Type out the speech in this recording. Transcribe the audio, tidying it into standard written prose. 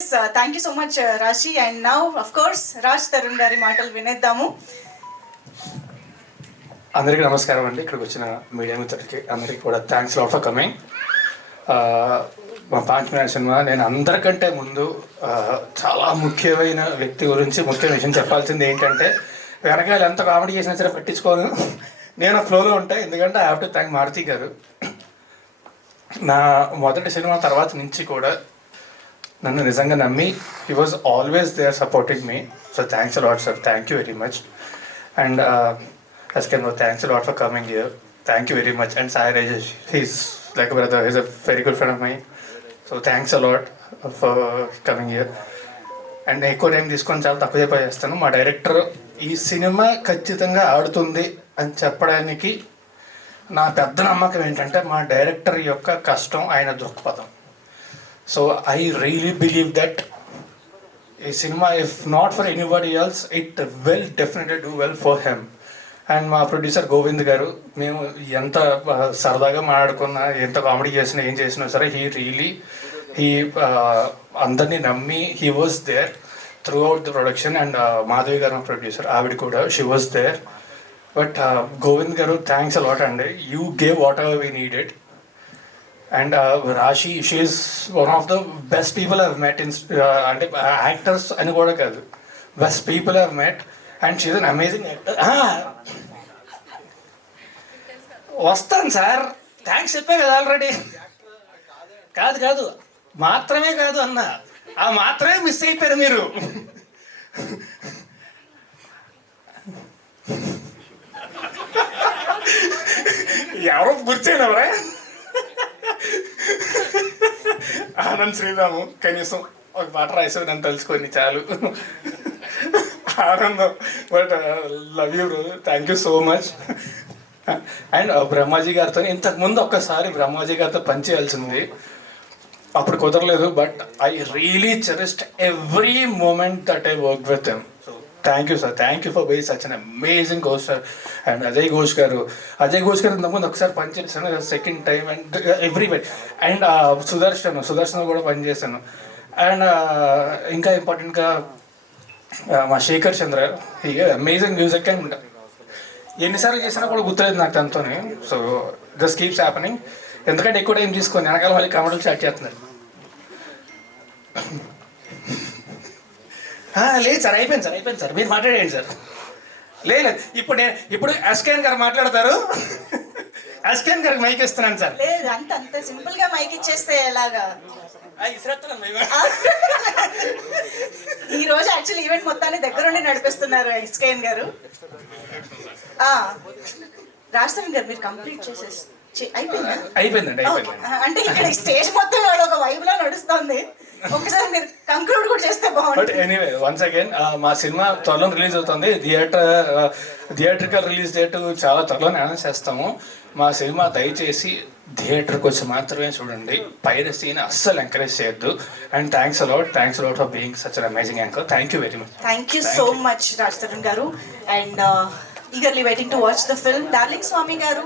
Thank you so much రాశి. And now of course Raj Tarun గారి మాటలు వినేద్దాము. అందరికీ నమస్కారం అండి. ఇక్కడికి వచ్చిన మీడియా మిత్రులకి అందరికీ కూడా థ్యాంక్స్ లాట్ ఫర్ కమింగ్. మా పాంచమేర సినిమా నేను అందరికంటే ముందు చాలా ముఖ్యమైన వ్యక్తి గురించి ముఖ్యమైన విషయం చెప్పాల్సింది ఏంటంటే, వెనకాల ఎంత కామెడీ చేసినా సరే పట్టించుకోను, నేను ఫ్లోలో ఉంటాయి. ఎందుకంటే I have to thank Maruti garu. నా మొదటి సినిమా తర్వాత నుంచి కూడా నన్ను నిజంగా నమ్మి he was always there supporting me. So thanks a lot sir, thank you very much. And SK, thanks a lot for coming here. Thank you very much. And Sai Rajesh, he's like a brother, he's a very good friend of mine. So thanks a lot for coming here. And ఎక్కువ time తీసుకొని చాలా తక్కువ చేస్తాను. మా director ఈ cinema ఖచ్చితంగా ఆడుతుంది అని చెప్పడానికి నా పెద్ద నమ్మకం ఏంటంటే, మా డైరెక్టర్ యొక్క కష్టం, ఆయన దృక్పథం. So I really believe that ఈ cinema if not for anybody else it will definitely do well for him. And మా ప్రొడ్యూసర్ గోవింద్ గారు, మేము ఎంత సరదాగా మాట్లాడుకున్నా, ఎంత కామెడీ చేసినా, ఏం చేసినా సరే హీ అందరినీ నమ్మి he was there throughout the production. And Madhavi garu మా ప్రొడ్యూసర్, ఆవిడ కూడా she was there. But Govind garu thanks a lot అండి. You gave whatever we needed. And Rashi, she's one of the best people I've met in, అంటే actors అని కూడా కాదు, best people I've met. And she's an amazing actor. వస్తాను sir, thanks చెప్పే కదా already. కాదు మాత్రమే కాదు అన్న, ఆ మాత్రమే మిస్ అయిపోయారు మీరు. ఎవరో గుర్చేనవరా? ఆనంద్ శ్రీరాము కనీసం ఒక పాట రాసేది నన్ను తెలుసుకొని చాలు, ఆనందం. But love you bro, thank you so much. And Brahmaji గారితో ఇంతకుముందు ఒక్కసారి బ్రహ్మాజీ గారితో పనిచేయాల్సింది, అప్పుడు కుదరలేదు. But I really cherished every moment that I work with him. So thank you sir, thank you for being such an amazing coach sir. And Ajay Ghosh గారు ఇంతకుముందు ఒకసారి పనిచేసాను, second time. And every way. And Sudarshan కూడా పనిచేశాను. అండ్ ఇంకా ఇంపార్టెంట్గా మా Shekhar Chandra, amazing music. And ఎన్నిసార్లు చేసినా కూడా గుర్తులేదు నాకు తనతో. So this keeps happening. ఎందుకంటే ఎక్కువ టైం తీసుకొని వెనకాల మళ్ళీ కామెడీలు స్టార్ట్ చేస్తున్నారు. లేదు సార్, అయిపోయింది సార్, మీరు మాట్లాడేయండి సార్. లేదు ఇప్పుడు SKN గారు మాట్లాడతారు. SKN గారికి మైక్ ఇస్తున్నాను సార్. లేదు, అంత సింపుల్ గా మైక్ ఇచ్చేస్తే ఎలాగా? ఈ రోజు యాక్చువల్లీ ఈవెంట్ మొత్తాన్ని దగ్గరుండి నడిపిస్తున్నారు SKN గారు. రాజస్థాన్ గారు మీరు కంప్లీట్ చేసేసి అయిపోయిందండి. అంటే ఇక్కడ స్టేజ్ మొత్తం వాళ్ళు ఒక వైబ్ లో నడుస్తుంది. ఒకసారి మీరు కంక్లూడ్ కూడా చేస్తే బాగుంటుంది. ఎనీవే, వన్స్ అగైన్ మా సినిమా త్వరలో రిలీజ్ అవుతుంది. థియేట్రికల్ రిలీజ్ డేట్ చాలా త్వరలోనే అనౌన్స్ చేస్తాము. మా సినిమా దయచేసి థియేటర్కి వచ్చి మాత్రమే చూడండి, పైరసీని అస్సలు ఎంకరేజ్ చేయొద్దు. And thanks a lot for being such an amazing anchor. Thank you very much. Thank you so much Raj Tarun గారు. And eagerly waiting to watch the film. Darling Swami garu,